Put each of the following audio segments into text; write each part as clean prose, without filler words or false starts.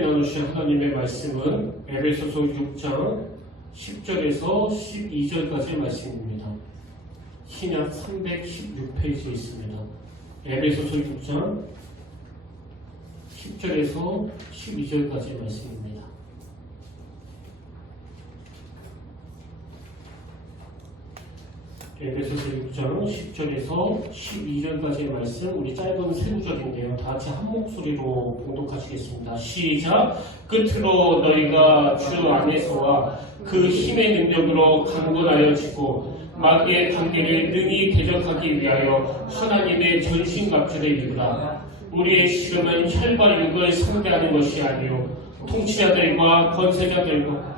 나누신 하나님의 말씀은 에베소서 6장 10절에서 12절까지의 말씀입니다. 신약 316페이지에 있습니다. 에베소서 6장 10절에서 12절까지의 말씀입니다. 에베소서 6장 10절에서 12절까지의 말씀, 우리 짧은 세 구절인데요. 다 같이 한 목소리로 봉독하시겠습니다. 시작! 끝으로 너희가 주 안에서와 그 힘의 능력으로 강건하여지고 마귀의 관계를 능히 대적하기 위하여 하나님의 전신갑주를 입으라. 우리의 씨름은 혈과 육을 상대하는 것이 아니요 통치자들과 권세자들과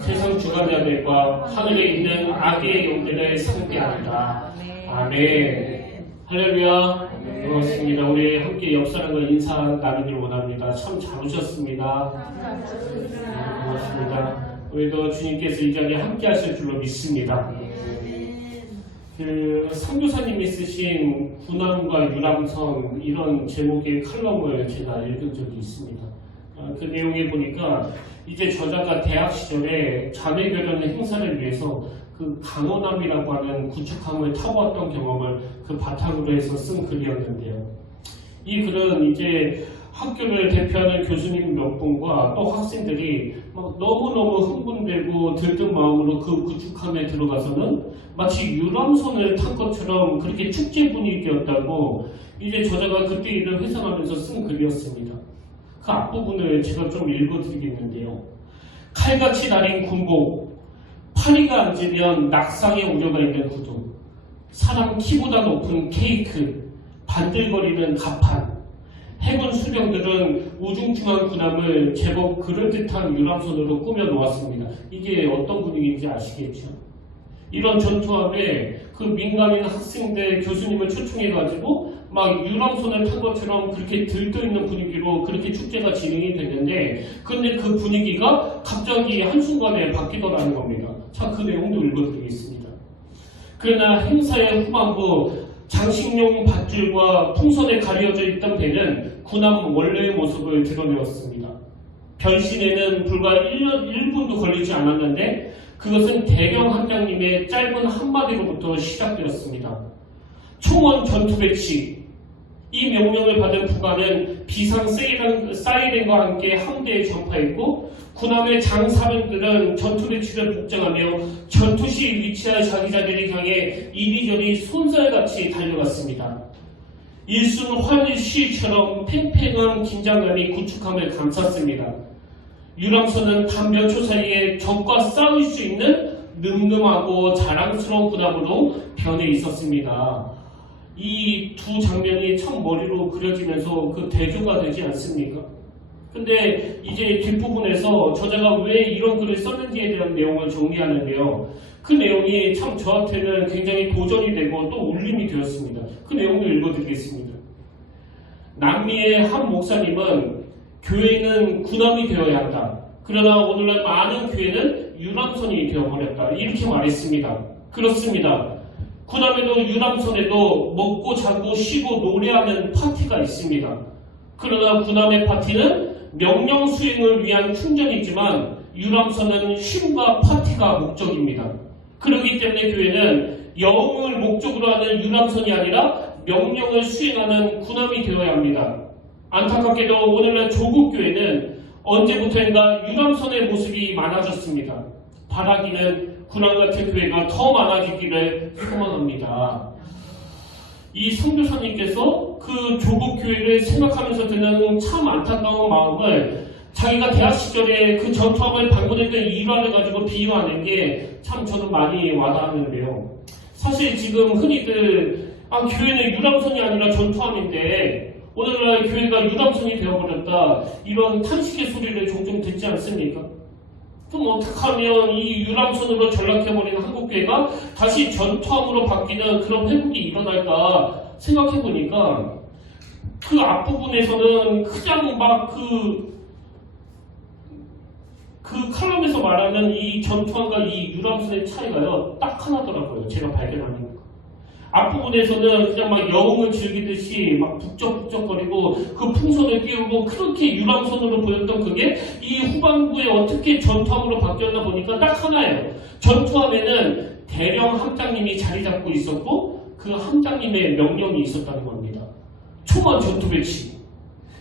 세상 주관자들과 하늘에 있는 악의 영들을 상대한다. 아멘. 할렐루야. 반갑습니다. 우리 함께 옆사람과 인사 나누기를 원합니다. 참 잘 오셨습니다. 반갑습니다. 우리도 주님께서 이 자리에 함께 하실 줄로 믿습니다. 선교사님이 쓰신 군함과 유람선 이런 제목의 칼럼을 제가 읽은 적이 있습니다. 그 내용에 보니까 이제 저자가 대학 시절에 자매결연 행사를 위해서 그 강원함이라고 하는 구축함을 타고 왔던 경험을 그 바탕으로 해서 쓴 글이었는데요. 이 글은 이제 학교를 대표하는 교수님 몇 분과 또 학생들이 막 너무너무 흥분되고 들뜬 마음으로 그 구축함에 들어가서는 마치 유람선을 탄 것처럼 그렇게 축제 분위기였다고 이제 저자가 그때 일을 회상하면서 쓴 글이었습니다. 그 앞부분을 제가 좀 읽어드리겠는데요. 칼같이 나린 군복, 파리가 앉으면 낙상의 우려가 있는 구두, 사람 키보다 높은 케이크, 반들거리는 가판, 해군 수병들은 우중충한 군함을 제법 그럴듯한 유람선으로 꾸며 놓았습니다. 이게 어떤 분위기인지 아시겠죠? 이런 전투함에 그 민간인 학생들 교수님을 초청해가지고 막 유람선을 탄 것처럼 그렇게 들떠있는 분위기로 그렇게 축제가 진행이 됐는데 근데 그 분위기가 갑자기 한순간에 바뀌더라는 겁니다. 자, 그 내용도 읽어드리겠습니다. 그러나 행사의 후반부 장식용 밧줄과 풍선에 가려져 있던 배는 군함 원래의 모습을 드러내었습니다. 변신에는 불과 1분도 걸리지 않았는데 그것은 대령 함장님의 짧은 한마디로부터 시작되었습니다. 총원 전투 배치. 이 명령을 받은 부관은 비상 사이렌과 함께 함대에 전파했고 군함의 장사병들은 전투 배치를 복장하며 전투시 위치한 자기자들을 향해 이리저리 손살같이 달려갔습니다. 일순 환시처럼 팽팽한 긴장감이 구축함을 감쌌습니다. 유람선은 단 몇 초 사이에 적과 싸울 수 있는 늠름하고 자랑스러운 군함으로 변해 있었습니다. 이 두 장면이 참 머리로 그려지면서 그 대조가 되지 않습니까? 근데 이제 뒷부분에서 저자가 왜 이런 글을 썼는지에 대한 내용을 정리하는데요. 그 내용이 참 저한테는 굉장히 도전이 되고 또 울림이 되었습니다. 그 내용을 읽어드리겠습니다. 남미의 한 목사님은 교회는 군함이 되어야 한다. 그러나 오늘날 많은 교회는 유람선이 되어버렸다. 이렇게 말했습니다. 그렇습니다. 군함에도 유람선에도 먹고 자고 쉬고 노래하는 파티가 있습니다. 그러나 군함의 파티는 명령 수행을 위한 충전이지만 유람선은 쉼과 파티가 목적입니다. 그렇기 때문에 교회는 영웅을 목적으로 하는 유람선이 아니라 명령을 수행하는 군함이 되어야 합니다. 안타깝게도 오늘날 조국 교회는 언제부터인가 유람선의 모습이 많아졌습니다. 바라기는 군함 같은 교회가 더 많아지기를 소망합니다. 이 선교사님께서 그 조국 교회를 생각하면서 드는 참 안타까운 마음을 자기가 대학 시절에 그 전투함을 방문했던 일화를 가지고 비유하는 게 참 저는 많이 와닿았는데요. 사실 지금 흔히들 교회는 유람선이 아니라 전투함인데 오늘날 교회가 유람선이 되어버렸다 이런 탄식의 소리를 종종 듣지 않습니까? 그럼 어떻게 하면 이 유람선으로 전락해버리는 한국교회가 다시 전투함으로 바뀌는 그런 회복이 일어날까 생각해보니까 그 앞부분에서는 그냥 막 그 칼럼에서 말하는 이 전투함과 이 유람선의 차이가요 딱 하나더라고요. 제가 발견하는 거. 앞부분에서는 그냥 막 여흥을 즐기듯이 막 북적북적거리고 그 풍선을 띄우고 그렇게 유람선으로 보였던 그게 이 후반부에 어떻게 전투함으로 바뀌었나 보니까 딱 하나예요. 전투함에는 대령 함장님이 자리 잡고 있었고 그 함장님의 명령이 있었다는 겁니다. 초반 전투 배치.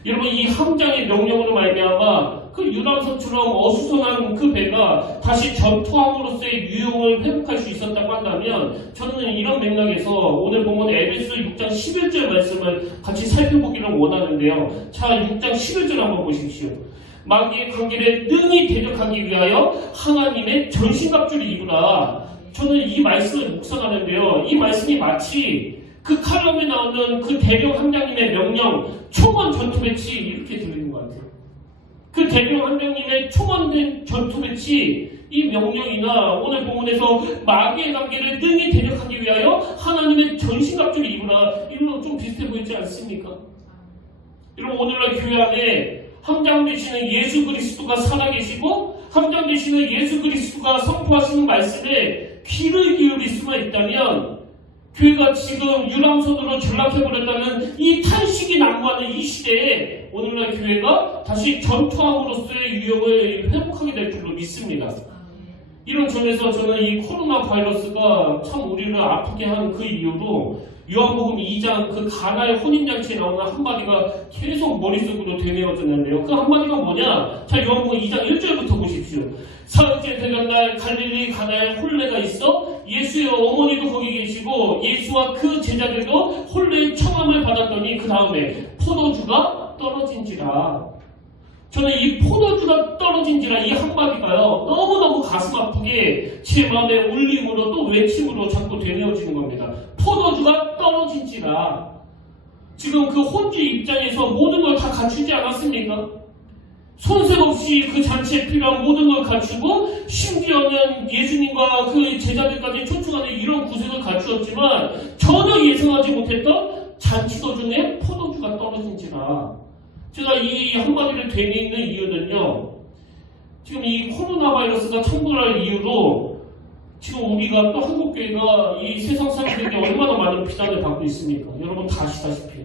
여러분 이 함장의 명령으로 말미암아 그 유람선처럼 어수선한 그 배가 다시 전투함으로서의 유용을 회복할 수 있었다고 한다면 저는 이런 맥락에서 오늘 보면 에베소 6장 11절 말씀을 같이 살펴보기를 원하는데요. 자, 6장 11절 한번 보십시오. 마귀의 관계를 능히 대적하기 위하여 하나님의 전신갑주를 입으라. 저는 이 말씀을 묵상하는데요. 이 말씀이 마치 그 칼럼에 나오는 그 대령 함장님의 명령, 초반 전투 배치 이렇게 들리는 것 같아요. 그 대령 함장님의 초반된 전투 배치 이 명령이나 오늘 본문에서 마귀의 관계를 능히 대적하기 위하여 하나님의 전신갑주를 입으라. 이런 좀 비슷해 보이지 않습니까? 여러분 오늘날 교회 안에 함장 되시는 예수 그리스도가 살아계시고 함장 되시는 예수 그리스도가 선포하시는 말씀에 귀를 기울일 수만 있다면 교회가 지금 유람선으로 전락해버렸다는 이 탄식이 난무하는 이 시대에 오늘날 교회가 다시 전투함으로서의 유형을 회복하게 될 줄로 믿습니다. 이런 점에서 저는 이 코로나 바이러스가 참 우리를 아프게 한 그 이유로 요한복음 2장 그 가나의 혼인잔치에 나오는 한마디가 계속 머릿속으로 되뇌어졌는데요. 그 한마디가 뭐냐? 자, 요한복음 2장 1절부터 보십시오. 사흘째 되던 날 갈릴리 가나에 혼례가 있어 예수의 어머니도 거기 계시고 예수와 그 제자들도 혼례의 청함을 받았더니 그 다음에 포도주가 떨어진지라. 저는 이 포도주가 떨어진지라 이 한마디가요 너무너무 가슴 아프게 제 마음의 울림으로 또 외침으로 자꾸 되뇌어지는 겁니다. 포도주가 떨어진지라. 지금 그 혼주 입장에서 모든 걸 다 갖추지 않았습니까? 손색 없이 그 잔치에 필요한 모든 걸 갖추고 심지어는 예수님과 그 제자들까지 초청하는 이런 구색을 갖추었지만 전혀 예상하지 못했던 잔치 도중에 포도주가 떨어진지라. 제가 이 한마디를 되뇌는 이유는요. 지금 이 코로나 바이러스가 창궐할 이유로 지금 우리가 또 한국교회가 이 세상 사람들에게 얼마나 많은 비난을 받고 있습니까? 여러분 다 아시다시피.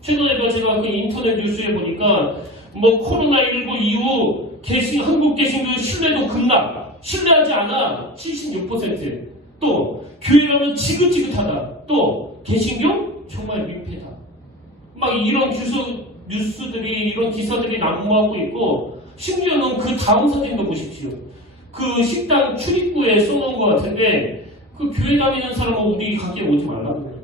최근에도 제가 그 인터넷 뉴스에 보니까 뭐 코로나19 이후 한국 개신교 신뢰도 급락, 신뢰하지 않아 76%, 또 교회라면 지긋지긋하다, 또 개신교 정말 민폐다. 막 이런 뉴스들이 이런 기사들이 난무하고 있고 심지어는 그 다음 사진도 보십시오. 그 식당 출입구에 써놓은 것 같은데 그 교회 다니는 사람은 우리 가게에 오지 말라는 거예요.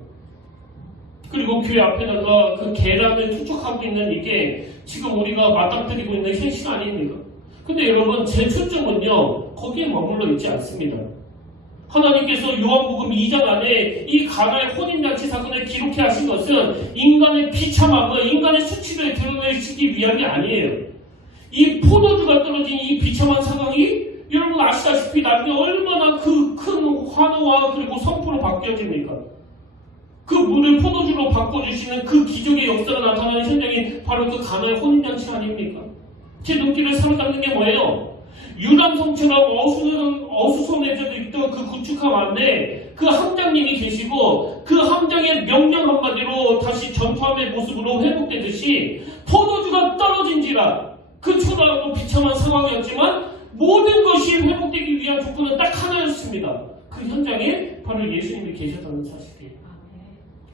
그리고 교회 앞에다가 그 계란을 투척하고 있는 이게 지금 우리가 맞닥뜨리고 있는 현실 아닙니까? 근데 여러분 제 초점은요 거기에 머물러 있지 않습니다. 하나님께서 요한복음 2장 안에 이 가나의 혼인잔치 사건을 기록해 하신 것은 인간의 비참함을 인간의 수치를 드러내시기 위함이 아니에요. 이 포도주가 떨어진 이 비참한 상황이 여러분 아시다시피 나중에 얼마나 그 큰 환호와 그리고 선포로 바뀌어집니까? 그 물을 포도주로 바꿔주시는 그 기적의 역사가 나타나는 현장이 바로 그 가나의 혼인잔치 아닙니까? 제 눈길을 사로잡는 게 뭐예요? 유람선처럼 어수선해져 있던 그 구축함 안에 그 함장님이 계시고 그 함장의 명령 한마디로 다시 전투함의 모습으로 회복되듯이 포도주가 떨어진지라. 그 초라하고 비참한 상황이었지만 모든 것이 회복되기 위한 조건은 딱 하나였습니다. 그 현장에 바로 예수님이 계셨다는 사실이에요.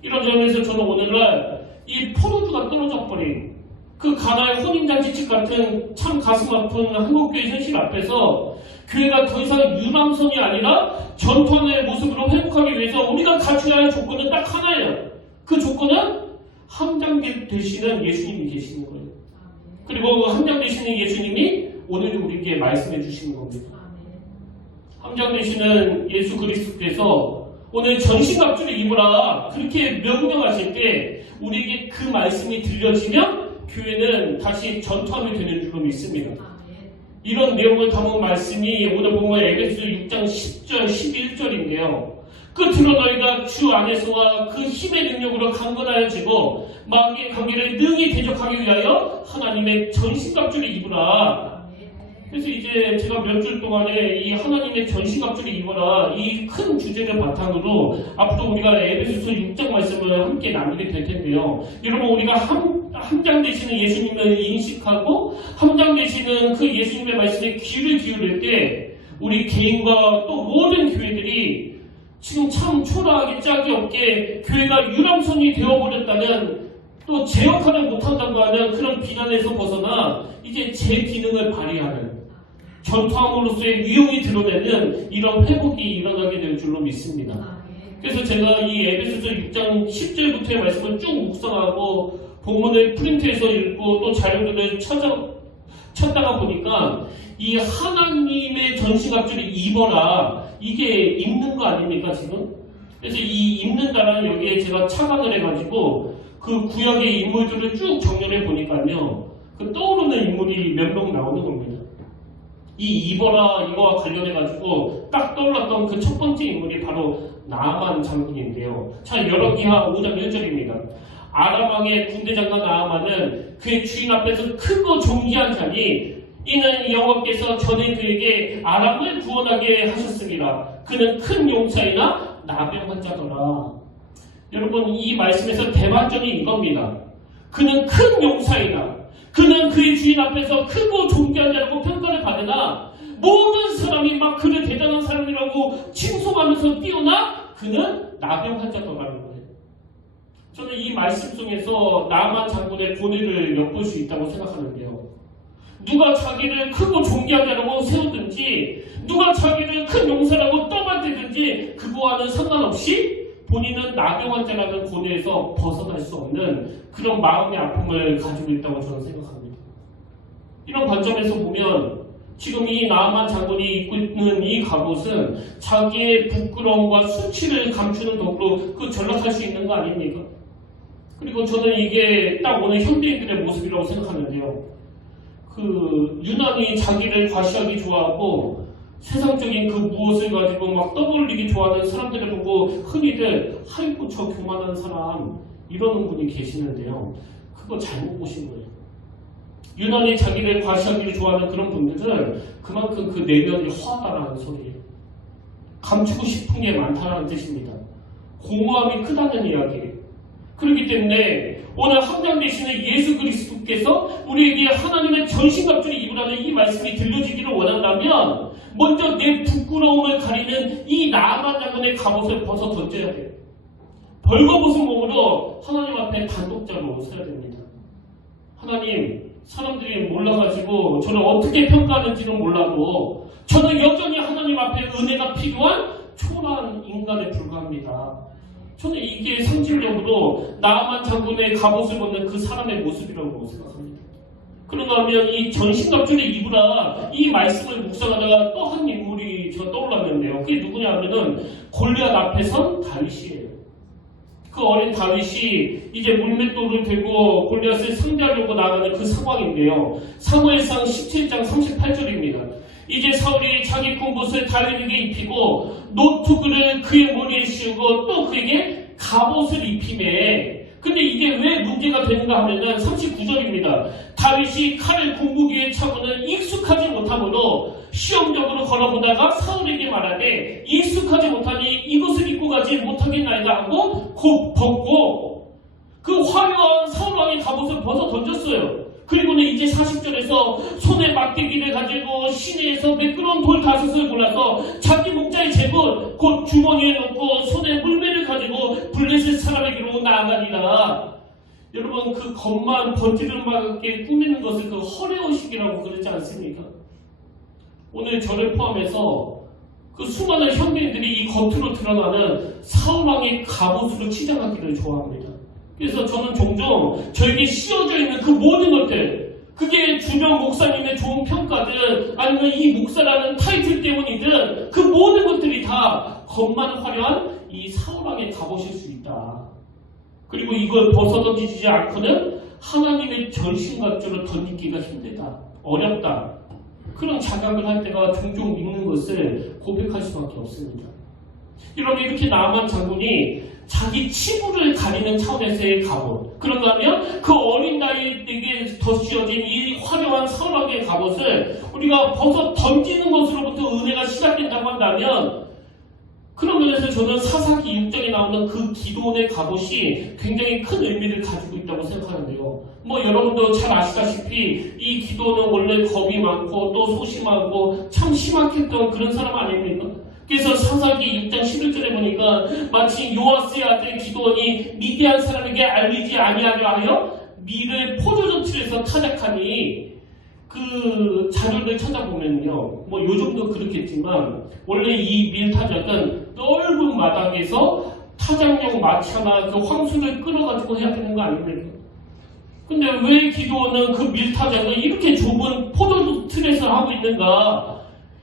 이런 점에서 저는 오늘날 이 포도주가 떨어져 버린 그 가나의 혼인잔치집 같은 참 가슴 아픈 한국교회 현실 앞에서 교회가 더 이상 유람선이 아니라 전투함의 모습으로 회복하기 위해서 우리가 갖춰야 할 조건은 딱 하나예요. 그 조건은 함장 되시는 예수님이 계시는 거예요. 그리고 그 함장 되시는 예수님이 오늘 우리에게 말씀해 주시는 겁니다. 함장 되시는 예수 그리스도께서 오늘 전신갑주를 입으라 그렇게 명령하실 때 우리에게 그 말씀이 들려지면 교회는 다시 전투함이 되는 줄로 믿습니다. 이런 내용을 담은 말씀이 오늘 보면 에베소 6장 10절 11절인데요. 끝으로 너희가 주 안에서와 그 힘의 능력으로 강건하여지고 마귀의 관계를 능히 대적하기 위하여 하나님의 전신갑주를 입으라. 그래서 이제 제가 몇 주 동안에 이 하나님의 전신갑주를 입어라 이 큰 주제를 바탕으로 앞으로 우리가 에베소서 6장 말씀을 함께 나누게 될 텐데요. 여러분 우리가 한 장 되시는 예수님을 인식하고 한 장 되시는 그 예수님의 말씀에 귀를 기울일 때 우리 개인과 또 모든 교회들이 지금 참 초라하게 짝이 없게 교회가 유람선이 되어버렸다는 또 제 역할을 못한다고 하는 그런 비난에서 벗어나 이제 제 기능을 발휘하는 전투함으로서의 위용이 드러내는 이런 회복이 일어나게 될 줄로 믿습니다. 그래서 제가 이 에베소서 6장 10절부터의 말씀을 쭉 묵상하고 본문을 프린트해서 읽고 또 자료들을 찾다가 보니까 이 하나님의 전신갑주를 입어라 이게 입는 거 아닙니까 지금? 그래서 이 입는다라는 여기에 제가 착안을 해가지고 그 구약의 인물들을 쭉 정렬해 보니까요 그 떠오르는 인물이 몇 명 나오는 겁니다. 이 입어라 이거와 관련해가지고 딱 떠올랐던 그 첫 번째 인물이 바로 나아만 장군인데요. 자 열왕기하 5장 1절입니다. 아람 왕의 군대 장관 나아만은 그의 주인 앞에서 크고 존귀한 자니 이는 여호와께서 전에 그에게 아람을 구원하게 하셨습니다. 그는 큰 용사이나 나병 환자더라. 여러분 이 말씀에서 대반전이 이겁니다. 그는 큰 용사이나 그는 그의 주인 앞에서 크고 존귀한 자라고 평가를 받으나 모든 사람이 막 그를 대단한 사람이라고 칭송하면서 뛰어나 그는 나병 환자더라는 거예요. 저는 이 말씀 속에서 나아만 장군의 본의를 엿볼 수 있다고 생각하는데요. 누가 자기를 크고 존귀한 자라고 세우든지 누가 자기를 큰 용사라고 떠받들든지 그거와는 상관없이 본인은 나병 환자라는 고뇌에서 벗어날 수 없는 그런 마음의 아픔을 가지고 있다고 저는 생각합니다. 이런 관점에서 보면 지금 이 나아만 장군이 입고 있는 이 갑옷은 자기의 부끄러움과 수치를 감추는 도구로 그 전락할 수 있는 거 아닙니까? 그리고 저는 이게 딱 오늘 현대인들의 모습이라고 생각하는데요. 그 유난히 자기를 과시하기 좋아하고 세상적인 그 무엇을 가지고 막 떠벌리기 좋아하는 사람들을 보고 흔히들 아이고 저 교만한 사람 이러는 분이 계시는데요. 그거 잘못 보신 거예요. 유난히 자기를 과시하기를 좋아하는 그런 분들은 그만큼 그 내면이 허하다라는 소리예요. 감추고 싶은 게 많다는 뜻입니다. 공허함이 크다는 이야기예요. 그렇기 때문에 오늘 함장 되시는 예수 그리스도께서 우리에게 하나님의 전신갑주를 입으라는 이 말씀이 들려지기를 원한다면 먼저 내 부끄러움을 가리는 이 나아만 장군의 갑옷을 벗어 던져야 돼요. 벌거벗은 몸으로 하나님 앞에 단독자로 서야 됩니다. 하나님, 사람들이 몰라가지고 저를 어떻게 평가하는지는 몰라도 저는 여전히 하나님 앞에 은혜가 필요한 초라한 인간에 불과합니다. 저는 이게 상징적으로 나아만 장군의 갑옷을 벗는 그 사람의 모습이라고 생각합니다. 그런가 하면 이 전신갑주를 입으라 이 말씀을 묵상하다가 또 한 인물이 제가 떠올랐는데요. 그게 누구냐 하면은 골리앗 앞에 선 다윗이에요. 그 어린 다윗이 이제 물맷돌을 들고 골리앗을 상대하려고 나가는 그 상황인데요. 사무엘상 17장 38절입니다. 이제 사울이 자기 군복을 다윗에게 입히고 노투그를 그의 머리에 씌우고 또 그에게 갑옷을 입히매. 근데 이게 왜 문제가 되는가 하면은 39절입니다. 다윗이 칼을 궁극기에 차고는 익숙하지 못하므로 시험적으로 걸어보다가 사울에게 말하되 익숙하지 못하니 이것을 입고 가지 못하겠나이다 하고 곧 벗고 그 화려한 사울왕의 갑옷을 벗어 던졌어요. 그리고는 이제 40절에서 손에 막대기를 가지고 시내에서 매끄러운 돌 5을 골라서 자기 목자의 제봇 곧 주머니에 넣고 손에 물매를 가지고 블레셋 사람에게로 나아가니라. 여러분 그 겉만 번지르르하게 꾸미는 것을 그 허례허식이라고 그러지 않습니까? 오늘 저를 포함해서 그 수많은 현대인들이 이 겉으로 드러나는 사울왕의 갑옷으로 치장하기를 좋아합니다. 그래서 저는 종종 저에게 씌워져 있는 그 모든 것들, 그게 주변 목사님의 좋은 평가든 아니면 이 목사라는 타이틀 때문이든 그 모든 것들이 다 겉만 화려한 이 사울왕의 갑옷일 수 있다. 그리고 이걸 벗어던지지 않고는 하나님의 전신갑주로 던지기가 힘들다, 어렵다. 그런 자각을 할 때가 종종 믿는 것을 고백할 수밖에 없습니다. 여러분 이렇게 나아만 장군이 자기 치부를 가리는 차원에서의 갑옷, 그런가 하면 그 어린 나이에게 덧씌워진 이 화려한 사울왕의 갑옷을 우리가 벗어 던지는 것으로부터 은혜가 시작된다고 한다면, 그런 면에서 저는 사사기 6장에 나오는 그 기도원의 갑옷이 굉장히 큰 의미를 가지고 있다고 생각하는데요. 뭐 여러분도 잘 아시다시피 이 기도원은 원래 겁이 많고 또 소심하고 참 심각했던 그런 사람 아닙니까? 그래서 사사기 6장 11절에 보니까 마치 요아스의 아들 기도원이 미디안 사람에게 알리지 아니하려 하여 밀을 포도주 틀에서 타작하니, 그 자료를 찾아보면요, 뭐 요즘도 그렇겠지만 원래 이 밀타작은 넓은 마당에서 타작용 마차나 그 황소를 끌어가지고 해야 되는 거 아닙니까? 근데 왜 기도원은 그 밀타작을 이렇게 좁은 포도주 틀에서 하고 있는가?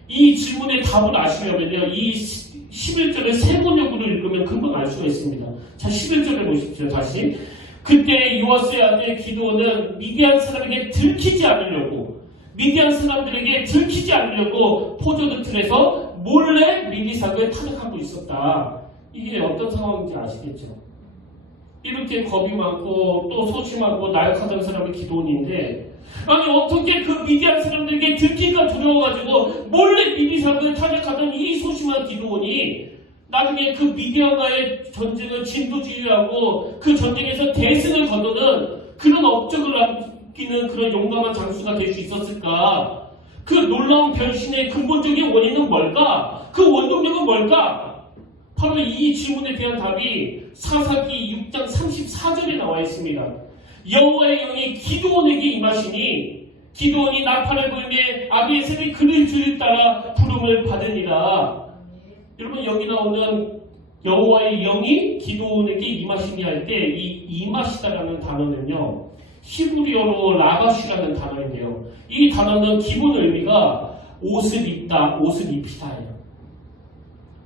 이 질문의 답을 아시려면요, 이 11절을 세 번역으로 읽으면 금방 알 수가 있습니다. 자, 11절을 보십시오. 다시. 그때 요아스의 아들 기도원은 미디안 사람에게 들키지 않으려고, 미디안 사람들에게 들키지 않으려고 포도주 틀에서 몰래 미디삭을 타작하고 있었다. 이게 어떤 상황인지 아시겠죠? 이렇게 겁이 많고 또 소심하고 나약하던 사람이 기도원인데, 아니 어떻게 그 미디안 사람들에게 들킬까 두려워가지고 몰래 미디삭을 타작하던 이 소심한 기도원이 나중에 그 미디안과의 전쟁을 진두지휘하고 그 전쟁에서 대승을 거두는 그런 업적을 남기는 그런 용감한 장수가 될 수 있었을까? 그 놀라운 변신의 근본적인 원인은 뭘까? 그 원동력은 뭘까? 바로 이 질문에 대한 답이 사사기 6장 34절에 나와 있습니다. 여호와의 영이 기드온에게 임하시니 기드온이 나팔을 불며 아비에셀이 그를 주를 따라 부름을 받으니라. 여러분 여기 나오는 여호와의 영이 기드온에게 임하시니 할 때 이 임하시다라는 단어는요, 히브리어로 라바시라는 단어인데요, 이 단어는 기본 의미가 옷을 입다, 옷을 입히다예요.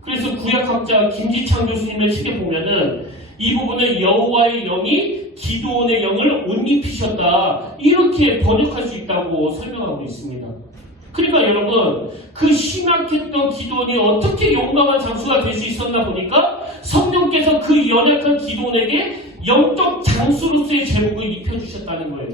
그래서 구약학자 김지창 교수님의 책에 보면은 이 부분은 여호와의 영이 기드온의 영을 옷 입히셨다, 이렇게 번역할 수 있다고 설명하고 있습니다. 그러니까 여러분, 그 심약했던 기드온이 어떻게 용감한 장수가 될 수 있었나 보니까 성령께서 그 연약한 기드온에게 영적 장수로서의 제목을 입혀주셨다는 거예요.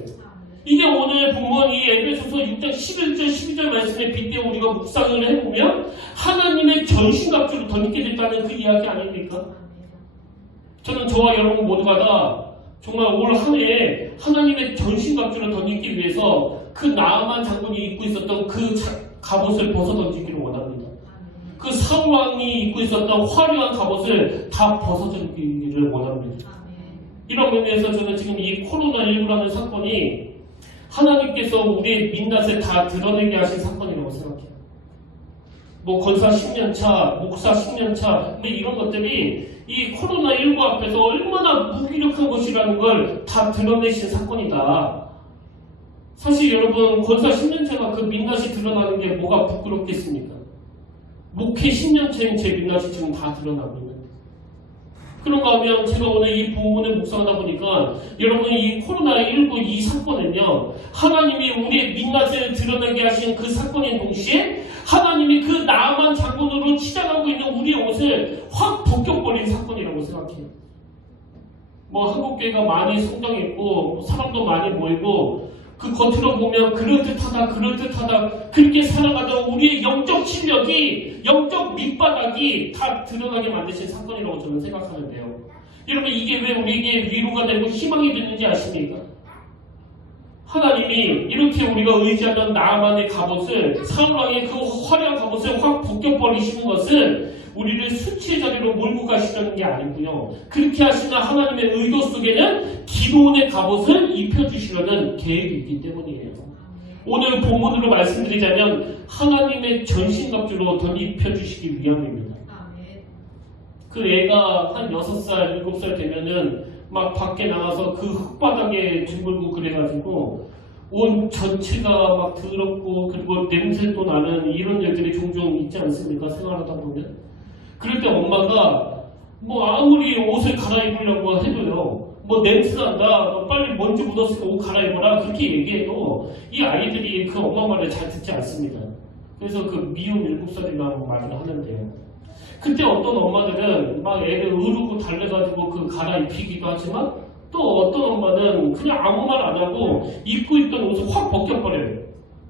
이게 오늘 본문 이 에베소서 6장 11절 12절 말씀에 빗대어 우리가 묵상을 해보면 하나님의 전신갑주로 덧입게 됐다는 그 이야기 아닙니까? 저는 저와 여러분 모두가 다 정말 올 한 해에 하나님의 전신갑주를 덧입기 위해서 그 나아만 장군이 입고 있었던 그 갑옷을 벗어 던지기를 원합니다. 그 사울왕이 입고 있었던 화려한 갑옷을 다 벗어 던지기를 원합니다. 이런 의미에서 저는 지금 이 코로나19라는 사건이 하나님께서 우리의 민낯을 다 드러내게 하신 사건이라고 생각해요. 뭐 건사 10년차, 목사 10년차, 뭐 이런 것들이 이 코로나19 앞에서 얼마나 무기력한 것이라는 걸 다 드러내신 사건이다. 사실 여러분, 건사 10년차가 그 민낯이 드러나는 게 뭐가 부끄럽겠습니까? 목회 10년차인 제 민낯이 지금 다 드러나고 있는데. 그런가 하면 제가 오늘 이 본문을 묵상하다 보니까 여러분이 이 코로나19 이 사건은요, 하나님이 우리의 민낯을 드러내게 하신 그 사건인 동시에 하나님이 그 나아만 장군으로 치장하고 있는 우리의 옷을 확 벗겨버린 사건이라고 생각해요. 뭐 한국교회가 많이 성장했고 사람도 많이 모이고 그 겉으로 보면 그럴듯하다 그렇게 살아가던 우리의 영적 실력이, 영적 밑바닥이 다 드러나게 만드신 사건이라고 저는 생각하는데요. 여러분 이게 왜 우리에게 위로가 되고 희망이 되는지 아십니까? 하나님이 이렇게 우리가 의지하던 나아만의 갑옷을, 사울왕의 그 화려한 갑옷을 확 벗겨버리시는 것은 우리를 수치의 자리로 몰고 가시려는 게 아니고요. 그렇게 하시는 하나님의 의도 속에는 기드온의 갑옷을 입혀주시려는 계획이 있기 때문이에요. 오늘 본문으로 말씀드리자면 하나님의 전신갑주로 덧입혀주시기 위함입니다. 그 애가 한 6살, 7살 되면은 막 밖에 나가서 그 흙바닥에 뒹굴고 그래가지고 옷 전체가 막 더럽고 그리고 냄새도 나는 이런 일들이 종종 있지 않습니까? 생활하다 보면. 그럴 때 엄마가 뭐 아무리 옷을 갈아입으려고 해도요, 뭐 냄새 난다, 뭐 빨리 먼지 묻었으니까 옷 갈아입어라, 그렇게 얘기해도 이 아이들이 그 엄마 말을 잘 듣지 않습니다. 그래서 그 미움 7살이라고 말을 하는데요. 그때 어떤 엄마들은 막 애를 으르고 달래가지고 그 갈아입히기도 하지만 또 어떤 엄마는 그냥 아무 말 안 하고 입고 있던 옷을 확 벗겨버려요.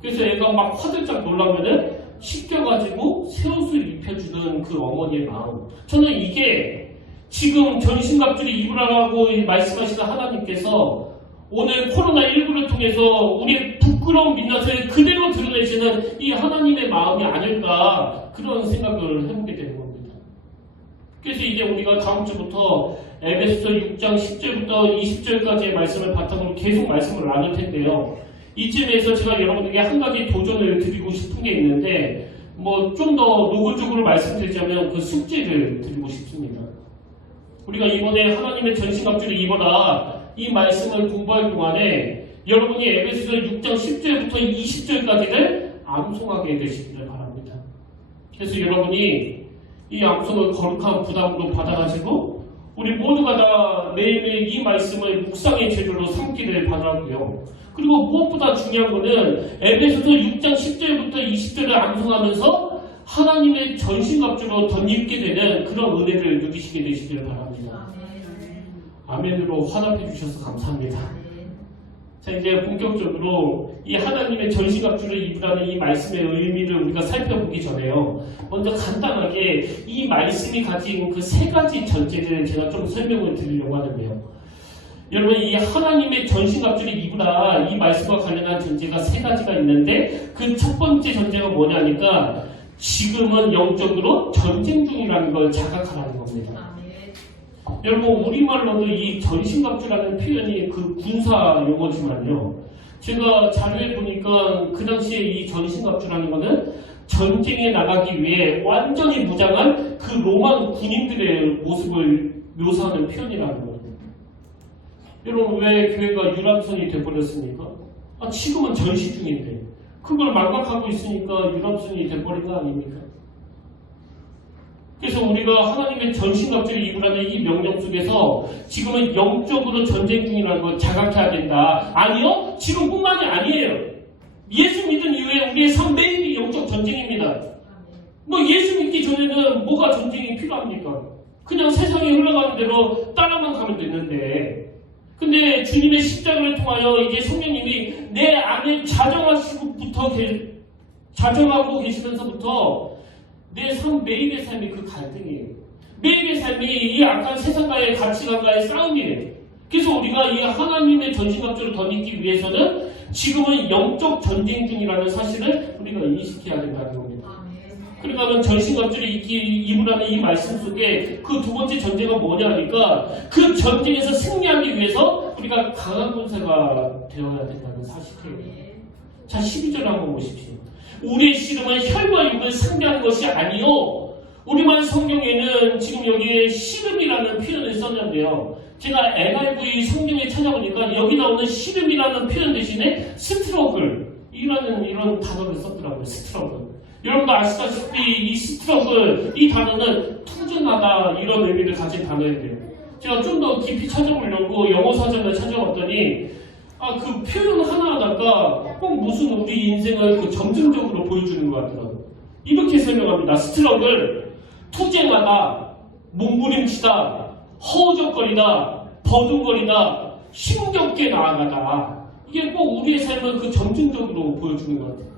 그래서 애가 막 화들짝 놀라면은 씻겨가지고 새 옷을 입혀주는 그 어머니의 마음. 저는 이게 지금 전신갑주를 입으라고 말씀하시는 하나님께서 오늘 코로나19를 통해서 우리의 부끄러운 민낯을 그대로 드러내시는 이 하나님의 마음이 아닐까 그런 생각을 해보게 되는 겁니다. 그래서 이제 우리가 다음 주부터 에베소서 6장 10절부터 20절까지의 말씀을 바탕으로 계속 말씀을 나눌 텐데요. 이쯤에서 제가 여러분에게 한 가지 도전을 드리고 싶은 게 있는데 좀 더 노골적으로 말씀드리자면 그 숙제를 드리고 싶습니다. 우리가 이번에 하나님의 전신갑주를 입어라 이 말씀을 공부할 동안에 여러분이 에베소서 6장 10절부터 20절까지를 암송하게 되시기를 바랍니다. 그래서 여러분이 이 암송을 거룩한 부담으로 받아가지고 우리 모두가 다 매일매일 이 말씀을 묵상의 재료로 삼기를 바라고요. 그리고 무엇보다 중요한 것은 에베소서 6장 10절부터 20절을 암송하면서 하나님의 전신갑주로 덧입게 되는 그런 은혜를 누리시게 되시기를 바랍니다. 아멘으로 화답해 주셔서 감사합니다. 자, 이제 본격적으로 이 하나님의 전신갑주를 입으라는 이 말씀의 의미를 우리가 살펴보기 전에요. 먼저 간단하게 이 말씀이 가진 그 세 가지 전제를 제가 좀 설명을 드리려고 하는데요. 여러분, 이 하나님의 전신갑주를 입으라 이 말씀과 관련한 전제가 세 가지가 있는데 그 첫 번째 전제가 뭐냐니까 지금은 영적으로 전쟁 중이라는 걸 자각하라는 겁니다. 여러분, 우리말로도 이 전신갑주라는 표현이 그 군사 용어지만요. 제가 자료에 보니까 그 당시에 이 전신갑주라는 거는 전쟁에 나가기 위해 완전히 무장한 그 로마 군인들의 모습을 묘사하는 표현이라는 거예요. 여러분, 왜 교회가 유람선이 돼버렸습니까? 지금은 전시 중인데 그걸 망각하고 있으니까 유람선이 돼버린 거 아닙니까? 그래서 우리가 하나님의 전신갑주를 입으라는 이 명령 속에서 지금은 영적으로 전쟁 중이라는 걸 자각해야 된다. 아니요, 지금뿐만이 아니에요. 예수 믿은 이후에 우리의 삶 매일이 영적 전쟁입니다. 예수 믿기 전에는 뭐가 전쟁이 필요합니까? 그냥 세상이 흘러가는 대로 따라만 가면 되는데, 근데 주님의 십자가를 통하여 이제 성령님이 내 안에 자정하고 계시면서부터 내 삶 매일의 삶이 그 갈등이에요. 매일의 삶이 이 악한 세상과의 가치관과의 싸움이에요. 그래서 우리가 이 하나님의 전신갑주를 덧입기 위해서는 지금은 영적 전쟁 중이라는 사실을 우리가 인식해야 된다는 겁니다. 그러니까 전신갑주를 입으라는 이 말씀 속에 그 두 번째 전제가 뭐냐 하니까 그 전쟁에서 승리하기 위해서 우리가 강한 군사가 되어야 된다는 사실이에요. 자, 12절 한번 보십시오. 우리의 씨름은 혈과 육을 상대하는 것이 아니요. 우리말 성경에는 지금 여기에 씨름이라는 표현을 썼는데요. 제가 NIV 성경에 찾아보니까 여기 나오는 씨름이라는 표현 대신에 스트러글 이런 단어를 썼더라고요. 스트러글. 여러분도 아시다시피 이 스트러글 이 단어는 투쟁하다 이런 의미를 가진 단어인데요. 제가 좀 더 깊이 찾아보려고 영어 사전을 찾아봤더니 그 표현 하나하나가 꼭 무슨 우리 인생을 그 점증적으로 보여주는 것 같더라고요. 이렇게 설명합니다. 스트러글, 투쟁하다, 몸부림치다, 허우적거리다, 버둥거리다, 힘겹게 나아가다. 이게 꼭 우리의 삶을 그 점증적으로 보여주는 것 같아요.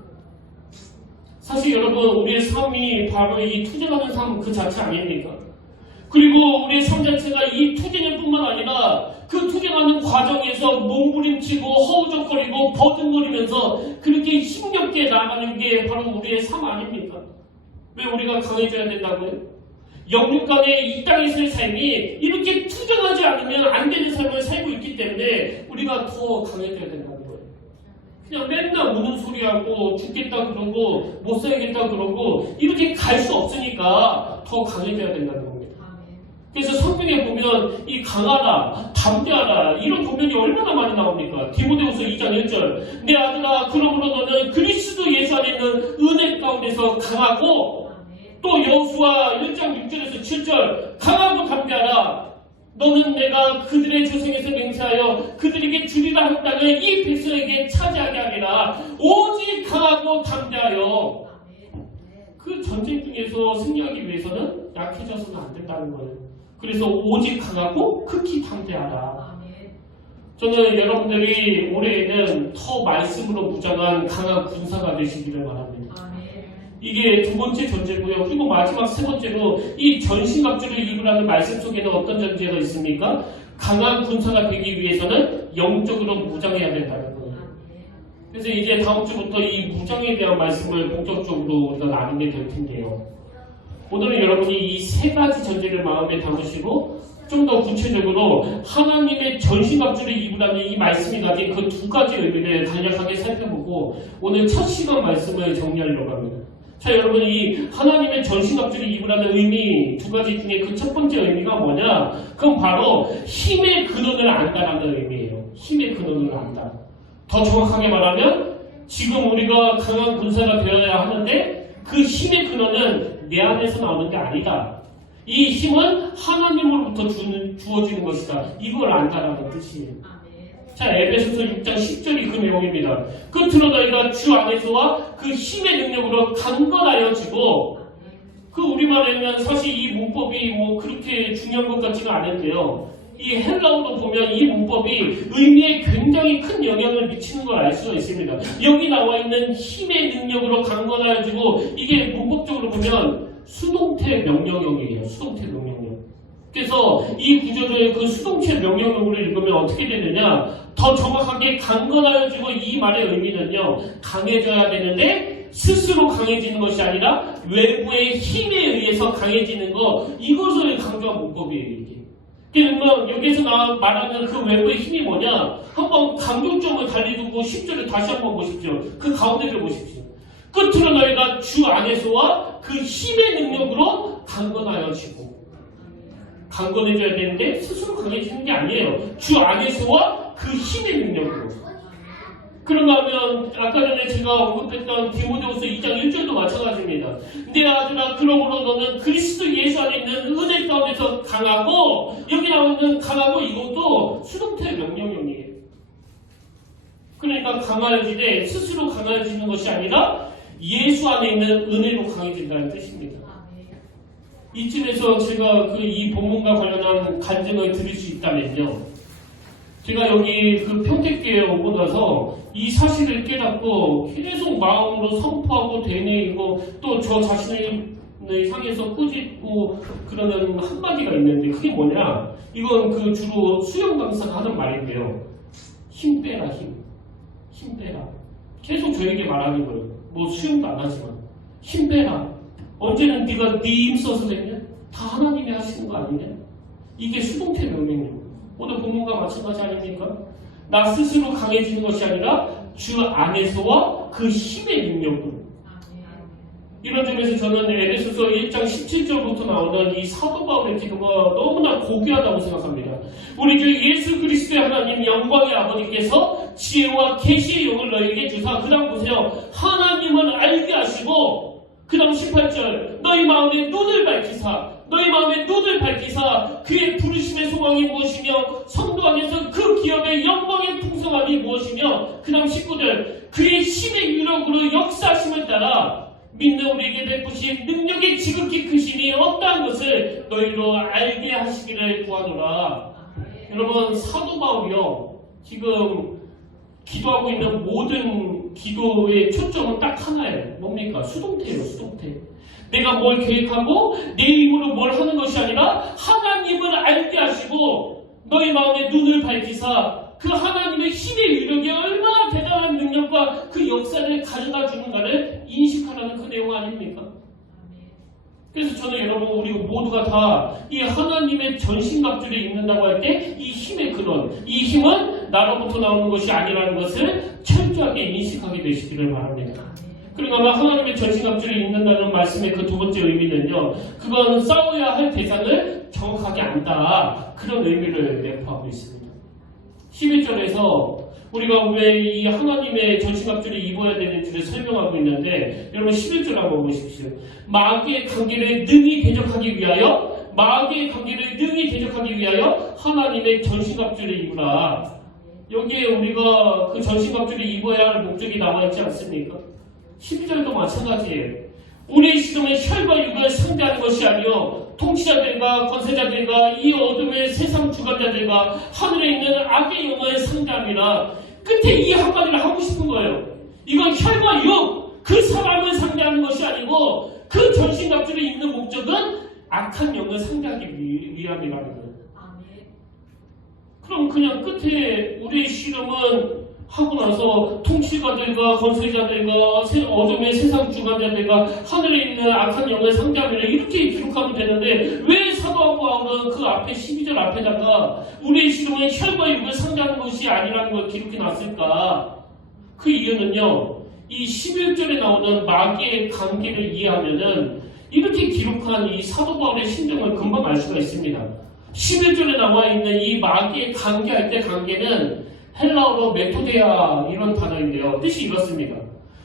사실 여러분, 우리의 삶이 바로 이 투쟁하는 삶 그 자체 아닙니까? 그리고 우리의 삶 자체가 이 투쟁일 뿐만 아니라 그 투쟁하는 과정에서 몸부림치고 허우적거리고 버둥거리면서 그렇게 힘겹게 나아가는 게 바로 우리의 삶 아닙니까? 왜 우리가 강해져야 된다고요? 영육 간의 이 땅에서의 삶이 이렇게 투쟁하지 않으면 안 되는 삶을 살고 있기 때문에 우리가 더 강해져야 된다는 거예요. 그냥 맨날 우는 소리하고 죽겠다 그러고 못 살겠다 그러고 이렇게 갈 수 없으니까 더 강해져야 된다는 겁니다. 그래서 성경에 보면 이 강하다, 담대하다 이런 고면이 얼마나 많이 나옵니까? 디모데후서 2장 1절 내 아들아 그러므로 너는 그리스도 예수 안에 있는 은혜 가운데서 강하고 또 여호수아 1장 6절에서 7절 강하고 담대하라 너는 내가 그들의 조상에서 맹세하여 그들에게 주리라 한 땅을 이 백성에게 차지하게 하리라 오직 강하고 담대하여 그 전쟁 중에서 승리하기 위해서는 약해져서는 안 된다는 거예요. 그래서 오직 강하고 극히 담대하라. 저는 여러분들이 올해에는 더 말씀으로 무장한 강한 군사가 되시기를 바랍니다. 이게 두 번째 전제고요. 그리고 마지막 세 번째로 이 전신갑주를 입으라는 말씀 속에는 어떤 전제가 있습니까? 강한 군사가 되기 위해서는 영적으로 무장해야 된다는 거예요. 그래서 이제 다음 주부터 이 무장에 대한 말씀을 본격적으로 우리가 나누게 될 텐데요. 오늘은 여러분이 이 세 가지 전제를 마음에 담으시고 좀 더 구체적으로 하나님의 전신갑주를 입으라는 이 말씀이 가진 그 두 가지 의미를 간략하게 살펴보고 오늘 첫 시간 말씀을 정리하려고 합니다. 자, 여러분, 이 하나님의 전신갑주를 입으라는 의미 두 가지 중에 그 첫 번째 의미가 뭐냐? 그건 바로 힘의 근원을 안다라는 의미예요. 힘의 근원을 안다. 더 정확하게 말하면 지금 우리가 강한 군사가 되어야 하는데 그 힘의 근원은 내 안에서 나오는 게 아니다. 이 힘은 하나님으로부터 주어지는 것이다. 이걸 안다라는 뜻이에요. 자, 에베소서 6장 10절이 그 내용입니다. 끝으로 너희가 주 안에서와 그 힘의 능력으로 강건하여지고, 그 우리말에는 사실 이 문법이 뭐 그렇게 중요한 것 같지는 않은데요. 이 헬라어로 보면 이 문법이 의미에 굉장히 큰 영향을 미치는 걸 알 수가 있습니다. 여기 나와 있는 힘의 능력으로 강건하여지고, 이게 문법적으로 보면 수동태 명령형이에요. 수동태 명령형. 그래서 이 구절을 그 수동태 명령형으로 읽으면 어떻게 되느냐? 더 정확하게 강건하여지고, 이 말의 의미는요, 강해져야 되는데 스스로 강해지는 것이 아니라 외부의 힘에 의해서 강해지는 것, 이것을 강조한 문법이에요. 이게. 그러면 여기서 말하는 그 외부의 힘이 뭐냐? 한번 강조점을 달리두고 10절을 다시 한번 보십시오. 그 가운데를 보십시오. 끝으로 너희가 주 안에서와 그 힘의 능력으로 강건하여지고, 강건해져야 되는데 스스로 강해지는 게 아니에요. 주 안에서와 그 힘의 능력으로. 그런가 하면 아까 전에 제가 언급했던 디모데후서 2장 1절도 마찬가지입니다. 내 아들아, 그러므로 너는 그리스도 예수 안에 있는 은혜 가운데서 강하고, 여기 나오는 강하고 이것도 수동태 명령형이에요. 그러니까 강하여지되 스스로 강해지는 것이 아니라 예수 안에 있는 은혜로 강해진다는 뜻입니다. 이쯤에서 제가 이 본문과 관련한 간증을 드릴 수 있다면요. 제가 여기 그 평택교회에 오고 나서 이 사실을 깨닫고 계속 마음으로 선포하고 되뇌이고 또 저 자신을 향해서 꾸짖고 그러는 한마디가 있는데 그게 뭐냐? 이건 그 주로 수영 강사가 하는 말인데요. 힘 빼라, 힘. 힘 빼라. 계속 저에게 말하는 거예요. 뭐 수영도 안 하지만. 힘 빼라. 언제는 네가 네 힘 써서 됐냐? 다 하나님이 하시는 거 아니냐? 이게 수동태 명령이에요. 오늘 본문과 마찬가지 아닙니까? 나 스스로 강해지는 것이 아니라 주 안에서와 그 힘의 능력으로. 이런 점에서 저는 에베소서 1장 17절부터 나오는 이 사도 바울의 기도가 너무나 고귀하다고 생각합니다. 우리 주 예수 그리스도의 하나님 영광의 아버지께서 지혜와 계시의 영을 너희에게 주사, 그 다음 보세요. 하나님을 알게 하시고, 그 다음 18절, 너희 마음에 눈을 밝히사 그의 부르심의 소망이 무엇이며 성도 안에서 그 기업의 영광의 풍성함이 무엇이며, 그 다음 19절, 그의 힘의 유력으로 역사하심을 따라 믿는 우리에게 베푸신 능력의 지극히 크심이 어떠한 것을 너희로 알게 하시기를 구하노라. 여러분, 사도 바울이요, 지금 기도하고 있는 모든 기도의 초점은 딱 하나예요. 뭡니까? 수동태예요. 수동태. 내가 뭘 계획하고 내 힘으로 뭘 하는 것이 아니라 하나님을 알게 하시고 너희 마음에 눈을 밝히사 그 하나님의 힘의 유력이 얼마나 대단한 능력과 그 역사를 가져다 주는가를 인식하라는 그 내용 아닙니까? 그래서 저는 여러분, 우리 모두가 다 이 하나님의 전신갑주를 입는다고 할 때 이 힘의 근원, 이 힘은 나로부터 나오는 것이 아니라는 것을 철저하게 인식하게 되시기를 바랍니다. 그리고 아마 하나님의 전신갑주를 입는다는 말씀의 그 두 번째 의미는요, 그건 싸워야 할 대상을 정확하게 안다, 그런 의미를 내포하고 있습니다. 11절에서 우리가 왜 이 하나님의 전신갑주를 입어야 되는지를 설명하고 있는데, 여러분 11절 한번 보십시오. 마귀의 관계를 능히 대적하기 위하여 하나님의 전신갑주를 입으라. 여기에 우리가 그 전신갑주를 입어야 할 목적이 나와 있지 않습니까? 12절도 마찬가지예요. 우리의 시점은 혈과 육을 상대하는 것이 아니요 통치자들과 권세자들과 이 어둠의 세상 주관자들과 하늘에 있는 악의 영을 상대합니다. 끝에 이 한마디를 하고 싶은 거예요. 이건 혈과 육, 그 사람을 상대하는 것이 아니고 그 전신갑주를 입는 목적은 악한 영을 상대하기 위함이라는 거예요. 그럼 그냥 끝에 우리의 씨름은 하고 나서 통치가들과 권세자들과 어둠의 세상 주관자들과 하늘에 있는 악한 영을 상대하면 이렇게 기록하면 되는데 왜 사도하고 바울은 그 앞에 12절 앞에다가 우리의 씨름은 혈과 육을 상대하는 것이 아니라는 걸 기록해 놨을까? 그 이유는요, 이 11절에 나오는 마귀의 관계를 이해하면은 이렇게 기록한 이 사도 바울의 심정을 금방 알 수가 있습니다. 11절에 나와 있는 이 마귀의 관계할 때 관계는 헬라어로 메토데아 이런 단어인데요. 뜻이 이렇습니다.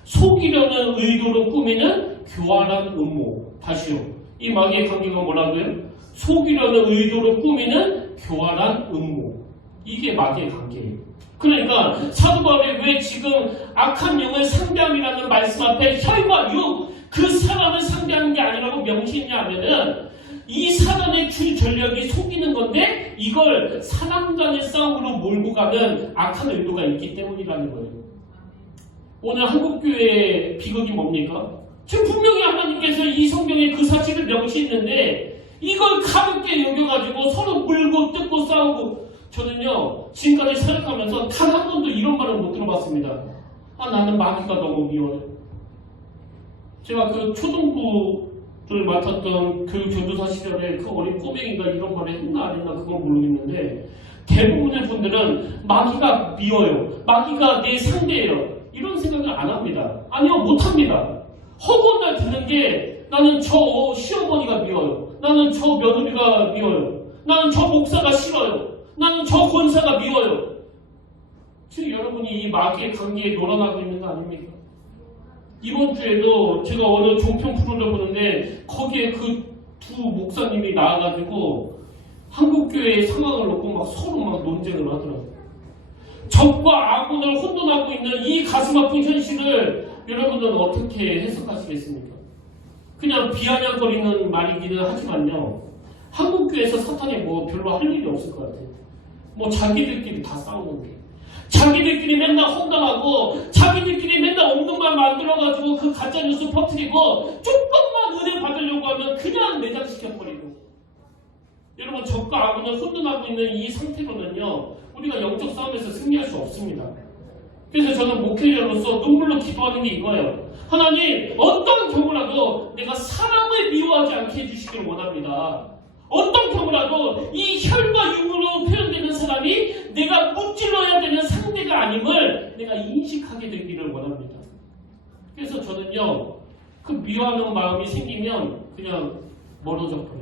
속이려는 의도로 꾸미는 교활한 음모. 다시요. 이 마귀의 관계가 뭐라고요? 속이려는 의도로 꾸미는 교활한 음모. 이게 마귀의 관계예요. 그러니까 사도 바울이 왜 지금 악한 영을 상대함이라는 말씀 앞에 혈과 육, 그 사람을 상대하는 게 아니라고 명시했냐 하면은 이 사단의 주 전략이 속이는 건데 이걸 사람 간의 싸움으로 몰고 가는 악한 의도가 있기 때문이라는 거예요. 오늘 한국교회의 비극이 뭡니까? 지금 분명히 하나님께서 이 성경에 그 사실을 명시했는데 이걸 가볍게 여겨가지고 서로 물고 뜯고 싸우고, 저는요 지금까지 사역하면서 단 한 번도 이런 말을 못 들어봤습니다. 나는 마귀가 너무 미워요. 제가 그 초등부를 맡았던 교도사 시절에 그 어린 꼬맹이가 이런 말을 했나 안 했나 그건 모르겠는데 대부분의 분들은 마귀가 미워요. 마귀가 내 상대예요. 이런 생각을 안 합니다. 아니요, 못합니다. 허구나 듣는 게 나는 저 시어머니가 미워요. 나는 저 며느리가 미워요. 나는 저 목사가 싫어요. 나는 저 권사가 미워요. 지금 여러분이 이 마귀의 관계에 놀아나고 있는 거 아닙니까? 이번 주에도 제가 어느 종편 프로를 보는데 거기에 그 두 목사님이 나와가지고 한국교회의 상황을 놓고 막 서로 막 논쟁을 하더라고요. 적과 아군을 혼돈하고 있는 이 가슴 아픈 현실을 여러분들은 어떻게 해석하시겠습니까? 그냥 비아냥거리는 말이기는 하지만요, 한국교회에서 사탄이 뭐 별로 할 일이 없을 것 같아요. 뭐 자기들끼리 다 싸우는 게, 자기들끼리 맨날 혼담하고 자기들끼리 맨날 엉뚱만 만들어가지고 그 가짜뉴스 퍼뜨리고 조금만 은혜 받으려고 하면 그냥 내장시켜버리고. 여러분, 적과 아군을 혼돈하고 있는 이 상태로는요 우리가 영적 싸움에서 승리할 수 없습니다. 그래서 저는 목회자로서 눈물로 기도하는 게 이거예요. 하나님, 어떤 경우라도 내가 사람을 미워하지 않게 해주시기를 원합니다. 어떤 경우라도 이 혈과 육으로 표현되는 사람이 내가 무찔러야 되는 상대가 아님을 내가 인식하게 되기를 원합니다. 그래서 저는요, 그 미워하는 마음이 생기면 그냥 멀어져 버려요.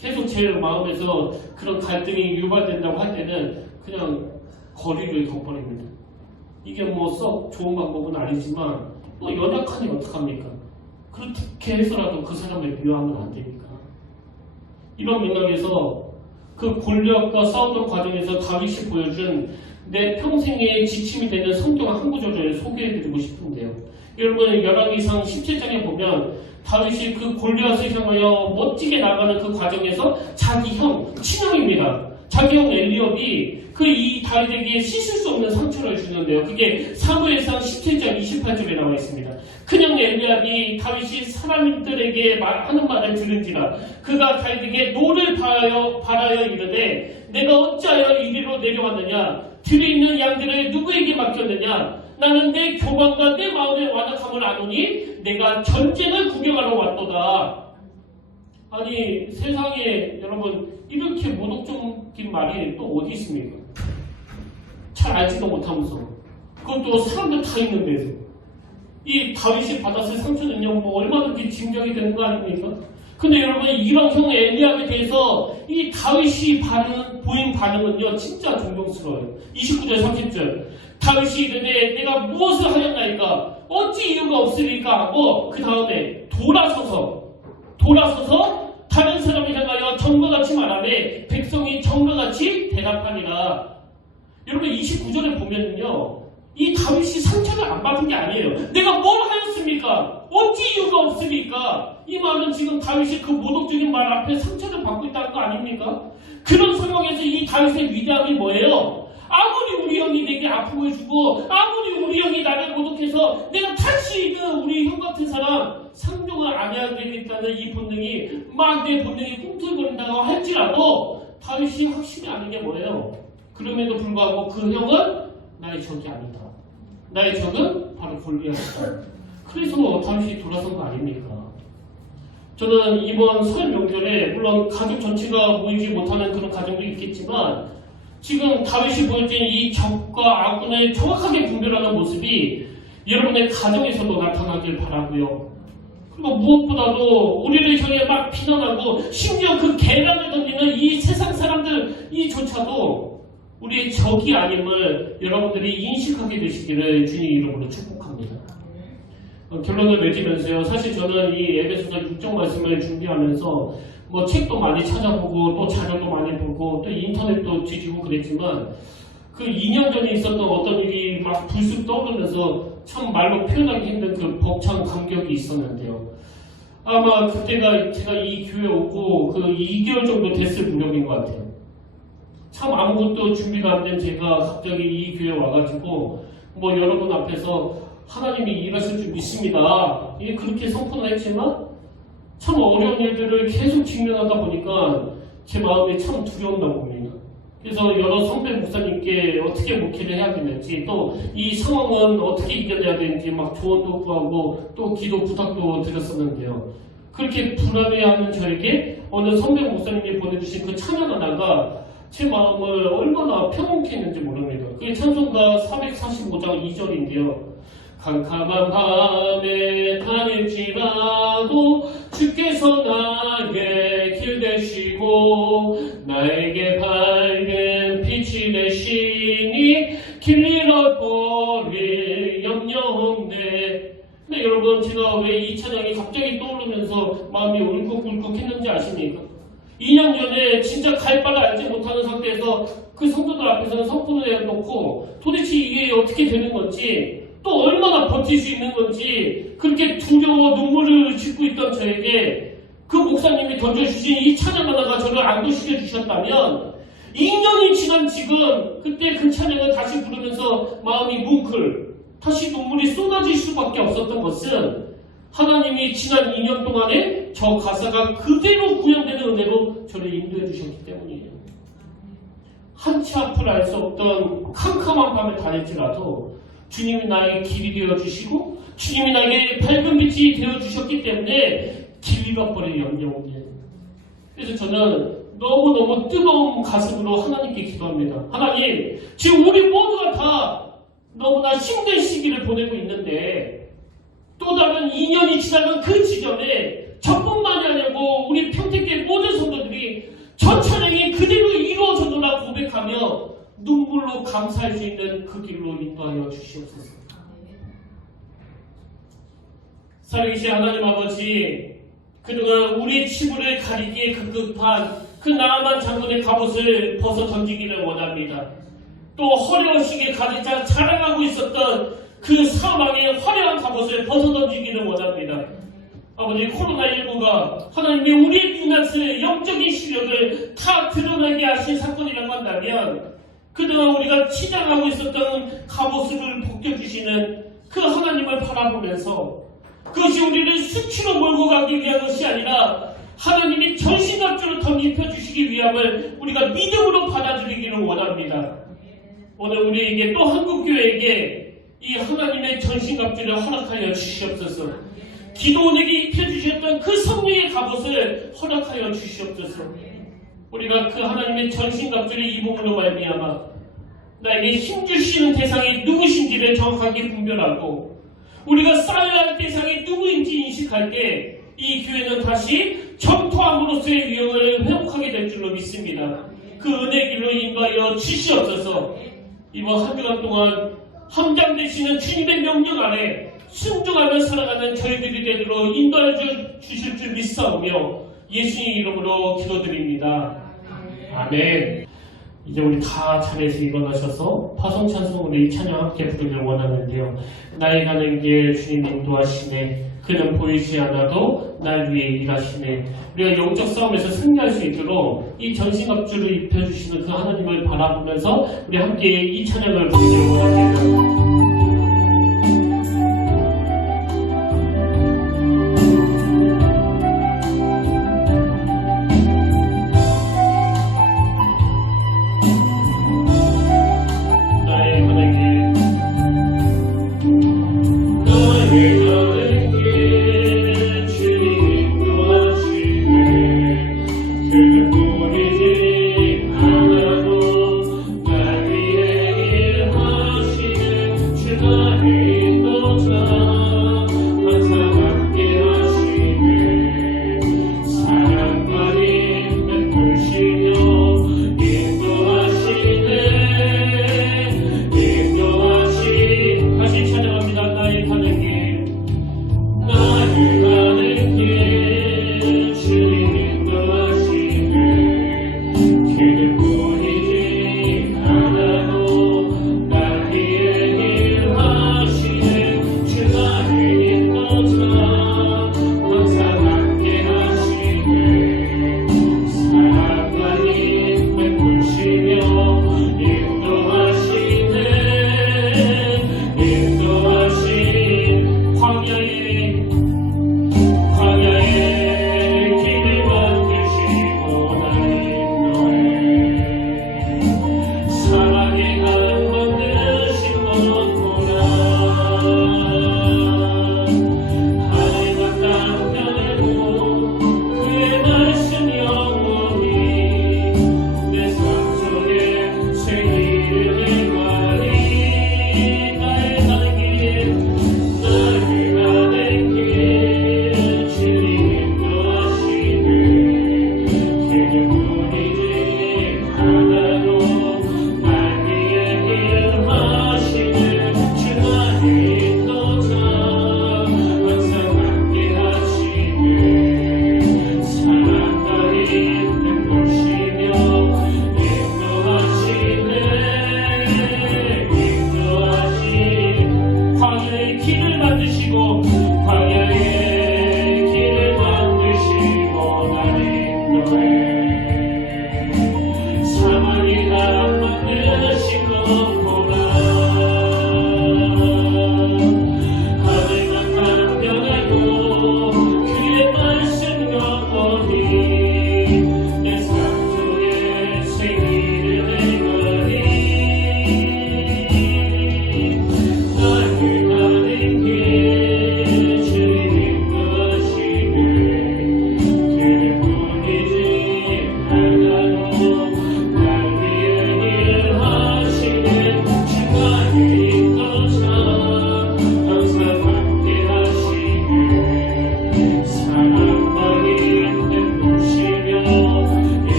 계속 제 마음에서 그런 갈등이 유발된다고 할 때는 그냥 거리를 둬버립니다. 이게 뭐 썩 좋은 방법은 아니지만 뭐 연약하니 어떡합니까? 그렇게 해서라도 그 사람을 미워하면 안 되니까. 이런 맥락에서 그 골리앗과 싸우던 과정에서 다윗이 보여준 내 평생의 지침이 되는 성경 한 구절을 소개해드리고 싶은데요. 여러분, 열왕기상 17장에 보면 다윗이 그 골리앗을 향하여 멋지게 나가는 그 과정에서 자기 형, 친형입니다. 자기 형 엘리압이 이 다윗에게 씻을 수 없는 상처를 주는데요. 그게 사무엘상 17장 28절에 나와 있습니다. 큰형 엘리압이 다윗이 사람들에게 하는 말을 들은지라 그가 다윗에게 노를 바라여 이르되 내가 어찌하여 이리로 내려왔느냐, 들에 있는 양들을 누구에게 맡겼느냐, 나는 내 교만과 내 마음의 완악함을 아노니 내가 전쟁을 구경하러 왔도다. 아니, 세상에 여러분 이렇게 모독적인 말이 또 어디 있습니까? 잘 알지도 못하면서, 그것도 사람들 다 있는 데서. 이 다윗이 받았을 상처는요, 뭐 얼마든지 짐작이 되는 거 아닙니까? 근데 여러분, 이런 형 엘리압에 대해서 이 다윗이 보인 반응은요 진짜 존경스러워요. 29절 30절 다윗이 이르되 내가 무엇을 하였나이까, 어찌 이유가 없으리까 하고 그 다음에 돌아서서 다른 사람을 향하여 정과 같이 말하되 백성이 정과 같이 대답하니라. 여러분, 29절에 보면요 이 다윗이 상처를 안 받은 게 아니에요. 내가 뭘 하였습니까? 어찌 이유가 없습니까? 이 말은 지금 다윗이 그 모독적인 말 앞에 상처를 받고 있다는 거 아닙니까? 그런 상황에서 이 다윗의 위대함이 뭐예요? 아무리 우리 형이 내게 아픔을 주고 아무리 우리 형이 나를 모독해서 내가 다시 우리 형 같은 사람 상종을 안 해야 되겠다는 이 본능이 막 내 본능이 꿈틀거린다고 할지라도 다윗이 확신이 아닌 게 뭐예요? 그럼에도 불구하고 그 형은 나의 적이 아니다. 나의 적은 바로 골리앗이다. 그래서 다윗이 돌아선 거 아닙니까? 저는 이번 설 명절에 물론 가족 전체가 모이지 못하는 그런 가정도 있겠지만 지금 다윗이 보여준 이 적과 아군을 정확하게 분별하는 모습이 여러분의 가정에서도 나타나길 바라고요. 그리고 무엇보다도 우리를 향해 막 비난하고 심지어 그 계란을 던지는 이 세상 사람들 이조차도 우리의 적이 아님을 여러분들이 인식하게 되시기를 주님 이름으로 축복합니다. 결론을 맺으면서요. 사실 저는 이 에베소서 6장 말씀을 준비하면서 뭐 책도 많이 찾아보고 또 자료도 많이 보고 또 인터넷도 뒤지고 그랬지만 그 2년 전에 있었던 어떤 일이 막 불쑥 떠오르면서 참 말로 표현하기 힘든 그 벅찬 감격이 있었는데요. 아마 그때가 제가 이 교회 오고 그 2개월 정도 됐을 무렵인 것 같아요. 참 아무것도 준비가 안 된 제가 갑자기 이 교회 와가지고 뭐 여러분 앞에서 하나님이 일하실 줄 믿습니다. 이게 그렇게 선포를 했지만 참 어려운 일들을 계속 직면하다 보니까 제 마음이 참 두려웠나 봅니다. 그래서 여러 선배 목사님께 어떻게 목회를 해야 되는지 또 이 상황은 어떻게 이겨내야 되는지 막 조언도 구하고 또 기도 부탁도 드렸었는데요. 그렇게 불안해하는 저에게 어느 선배 목사님이 보내주신 그 찬양 하나가 제 마음을 얼마나 평온케 했는지 모릅니다. 그게 찬송가 445장 2절인데요. 캄캄한 밤에 다닐지라도 주께서 나에게 길 되시고 나에게 밝은 빛이 되시니 길 잃어버릴 염려 없네. 근데 여러분 제가 왜 이 찬양이 갑자기 떠오르면서 마음이 울컥울컥 했는지 아십니까? 2년 전에 진짜 갈 바를 알지 못하는 상태에서 그 성도들 앞에서는 선포를 해놓고 도대체 이게 어떻게 되는 건지 또 얼마나 버틸 수 있는 건지 그렇게 두려워 눈물을 짓고 있던 저에게 그 목사님이 던져주신 이 찬양 하나가 저를 안도시켜 주셨다면 2년이 지난 지금 그때 그 찬양을 다시 부르면서 마음이 뭉클 다시 눈물이 쏟아질 수밖에 없었던 것은 하나님이 지난 2년 동안에 저 가사가 그대로 구현되는 은혜로 저를 인도해 주셨기 때문이에요. 한치 앞을 알 수 없던 캄캄한 밤을 다닐지라도 주님이 나에게 길이 되어주시고 주님이 나에게 밝은 빛이 되어주셨기 때문에 길 잃어버릴 염려 없네. 그래서 저는 너무너무 뜨거운 가슴으로 하나님께 기도합니다. 하나님, 지금 우리 모두가 다 너무나 힘든 시기를 보내고 있는데 또 다른 2년이 지나간 그 지점에 저뿐만이 아니고 우리 평택교회 모든 성도들이 전 찬양이 그대로 이루어졌노라 고백하며 눈물로 감사할 수 있는 그 길로 인도하여 주시옵소서. 살아계신 하나님 아버지, 그동안 우리의 치부를 가리기에 급급한 그 나아만 장군의 갑옷을 벗어 던지기를 원합니다. 또 허려우시게 가득 자랑하고 있었던 그 사망의 화려한 갑옷을 벗어 던지기를 원합니다. 아버지, 코로나19가 하나님의 우리의 눈앞에 영적인 시력을 다 드러나게 하신 사건이라고 한다면 그동안 우리가 치장하고 있었던 갑옷을 벗겨주시는 그 하나님을 바라보면서 그것이 우리를 수치로 몰고 가기 위한 것이 아니라 하나님이 전신갑주로 덧입혀주시기 위함을 우리가 믿음으로 받아들이기를 원합니다. 오늘 우리에게 또 한국교회에게 이 하나님의 전신갑주를 허락하여 주시옵소서. 기도원에게 입혀주셨던 그 성령의 갑옷을 허락하여 주시옵소서. 우리가 그 하나님의 전신갑주를 입음으로 말미암아 나에게 힘주시는 대상이 누구신지를 정확하게 분별하고 우리가 쌓여야 할 대상이 누구인지 인식할 때 이 교회는 다시 정토함으로서의 위용을 회복하게 될 줄로 믿습니다. 그 은혜 길로 인도하여 주시옵소서. 이번 한 주간 동안 함장되시는 주님의 명령 아래 순종하며 살아가는 저희들이 되도록 인도하여 주실 줄 믿사오며 예수님 이름으로 기도드립니다. 아멘. 이제 우리 다 자리에서 일어나셔서 파송찬송으로 이 찬양 함께 부르길 원하는데요. 나의 가는 길 주님 인도하시네. 그는 보이지 않아도 날 위해 일하시네. 우리가 영적 싸움에서 승리할 수 있도록 이 전신갑주를 입혀주시는 그 하나님을 바라보면서 우리 함께 이 찬양을 부르길 원합니다.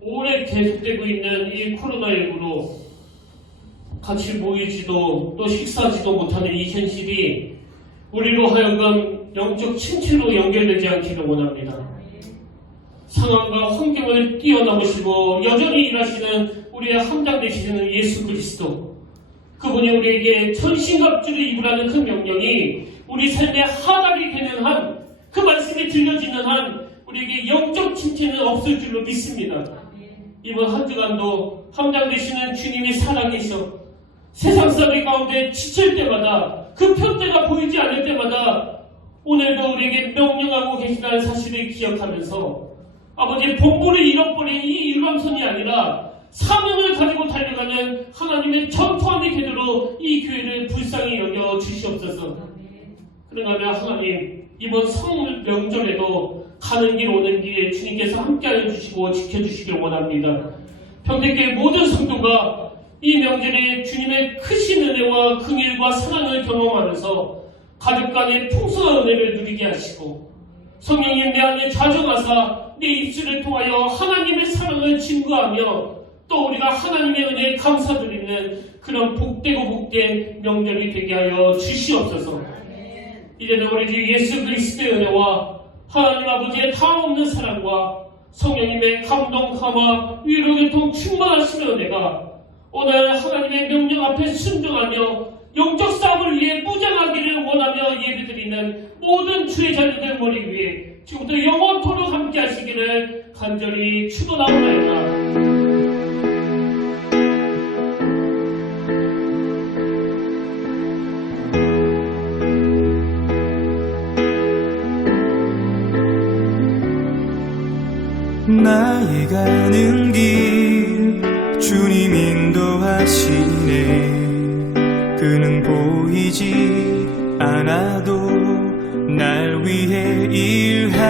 오래 계속되고 있는 이 코로나19로 같이 모이지도 또 식사하지도 못하는 이 현실이 우리로 하여금 영적 침체로 연결되지 않기를 원합니다. 상황과 환경을 뛰어넘으시고 여전히 일하시는 우리의 함장 되시는 예수 그리스도, 그분이 우리에게 전신갑주를 입으라는 그 명령이 우리 삶의 하락이 되는 한, 그 말씀이 들려지는 한 우리에게 영적 침체는 없을 줄로 믿습니다. 이번 한 주간도 함장 되시는 주님이 살아계셔 세상 사람 가운데 지칠 때마다, 그 표대가 보이지 않을 때마다 오늘도 우리에게 명령하고 계시다는 사실을 기억하면서 아버지의 본분을 잃어버린 이 일방선이 아니라 사명을 가지고 달려가는 하나님의 전투함이 되도록 이 교회를 불쌍히 여겨 주시옵소서. 그러나 하나님, 이번 성 명절에도 가는 길 오는 길에 주님께서 함께하여 주시고 지켜주시길 원합니다. 평택교회 모든 성도가 이 명절에 주님의 크신 은혜와 긍휼과 사랑을 경험하면서 가족 간의 풍성한 은혜를 누리게 하시고 성령님 내 안에 좌정하사 내 입술을 통하여 하나님의 사랑을 증거하며 또 우리가 하나님의 은혜에 감사드리는 그런 복되고 복된 명절이 되게 하여 주시옵소서. 이제는 우리 주 예수 그리스도의 은혜와 하나님 아버지의 다없는 사랑과 성령님의 감동함과 위로 교통 충만하시는 은혜가 오늘 하나님의 명령 앞에 순종하며 영적 싸움을 위해 무장하기를 원하며 예배드리는 모든 주의 자녀들 머리 위에 지금부터 영원토록 함께 하시기를 간절히 축원하옵나이다. 나의 가는 길 주님 인도하시네. 그는 보이지 않아도 날 위해 일하시네.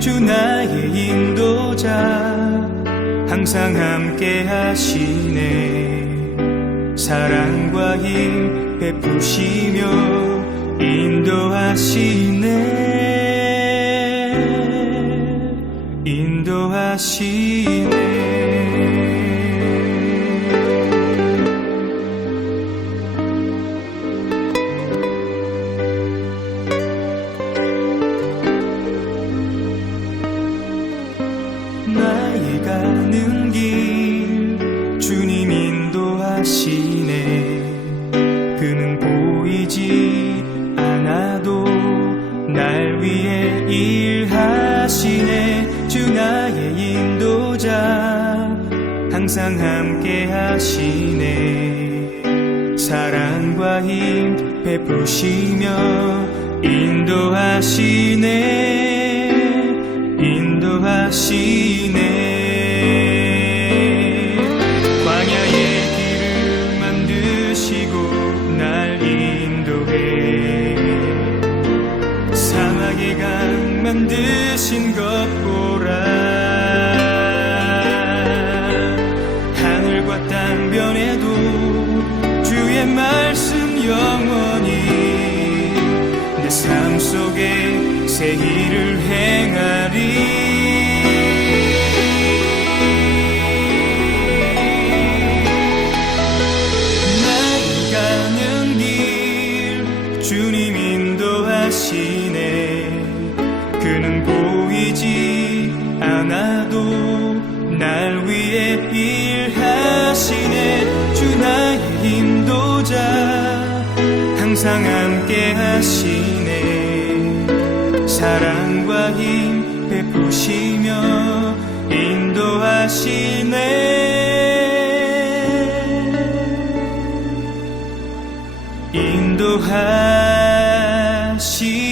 주 나의 인도자 항상 함께 하시네. 사랑과 힘 베푸시며 인도하시네. 인도하시네. 나의 가는 길 주님 인도하시네. 그는 보이지 않아도 날 위해 일하시네. 주 나의 인도자 항상 함께 하시네. 사랑과 힘 베푸시며 인도하시네. 인도하시네. 광야의 길을 만드시고 날 인도해. 사막의 강 만드신 것 보라. 하늘과 땅 변해도 주의 말씀 영원히 내 삶 속에 새 일을 행하리. 나의 가는 길 주님 인도하시네. 그는 보이지 않아도 날 위해 일하시네. 주 나의 인도자 항상 함께 하시네. 사랑과 힘 베푸시며 인도하시네. 인도하시네.